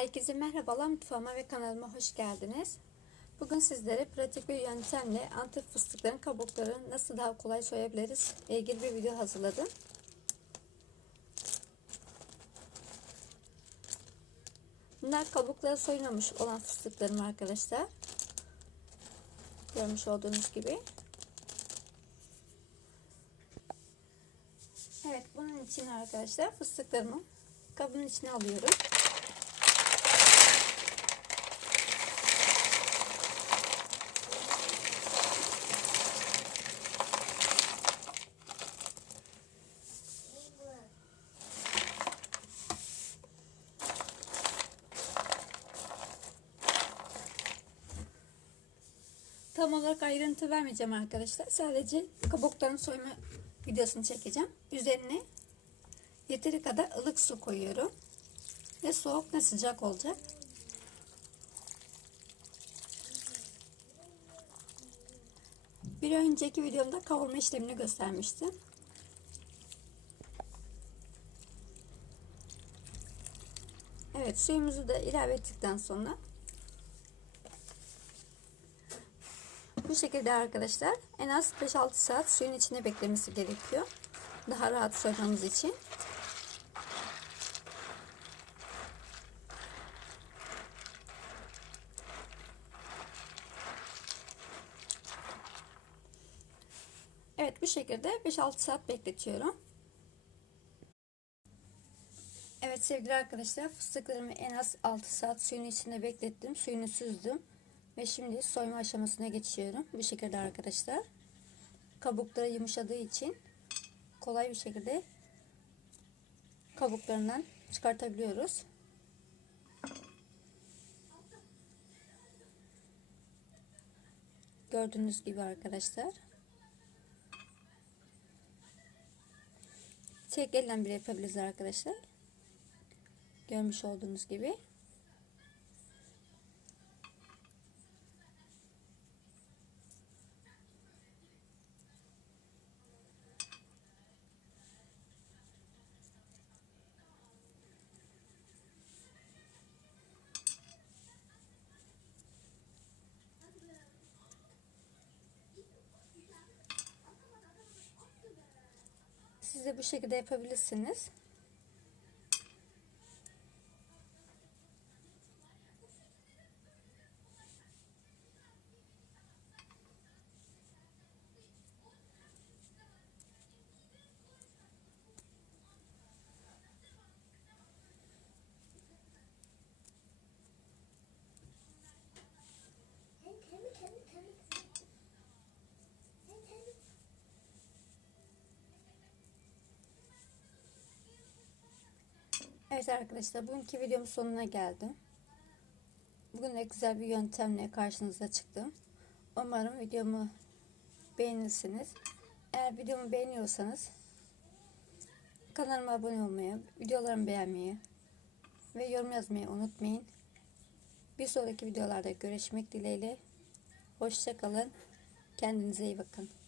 Herkese merhabalar mutfağıma ve kanalıma hoş geldiniz. Bugün sizlere pratik bir yöntemle antep fıstıkların kabuklarını nasıl daha kolay soyabiliriz ilgili bir video hazırladım. Bunlar kabukları soyulmamış olan fıstıklarım arkadaşlar. Görmüş olduğunuz gibi. Evet bunun için arkadaşlar fıstıklarımı kabın içine alıyorum. Tam olarak ayrıntı vermeyeceğim arkadaşlar. Sadece kabuklarını soyma videosunu çekeceğim. Üzerine yeteri kadar ılık su koyuyorum. Ne soğuk ne sıcak olacak. Bir önceki videomda kavurma işlemini göstermiştim. Evet suyumuzu da ilave ettikten sonra bu şekilde arkadaşlar en az 5-6 saat suyun içine beklemesi gerekiyor. Daha rahat soymamız için. Evet bu şekilde 5-6 saat bekletiyorum. Evet sevgili arkadaşlar fıstıklarımı en az 6 saat suyun içinde beklettim. Suyunu süzdüm. Ve şimdi soyma aşamasına geçiyorum. Bu şekilde arkadaşlar. Kabukları yumuşadığı için kolay bir şekilde kabuklarından çıkartabiliyoruz. Gördüğünüz gibi arkadaşlar. Tek elle bile yapabiliriz arkadaşlar. Görmüş olduğunuz gibi. Siz de bu şekilde yapabilirsiniz. Evet arkadaşlar bugünkü videomun sonuna geldim. Bugün de güzel bir yöntemle karşınıza çıktım. Umarım videomu beğenirsiniz. Eğer videomu beğeniyorsanız kanalıma abone olmayı, videolarımı beğenmeyi ve yorum yazmayı unutmayın. Bir sonraki videolarda görüşmek dileğiyle. Hoşçakalın. Kendinize iyi bakın.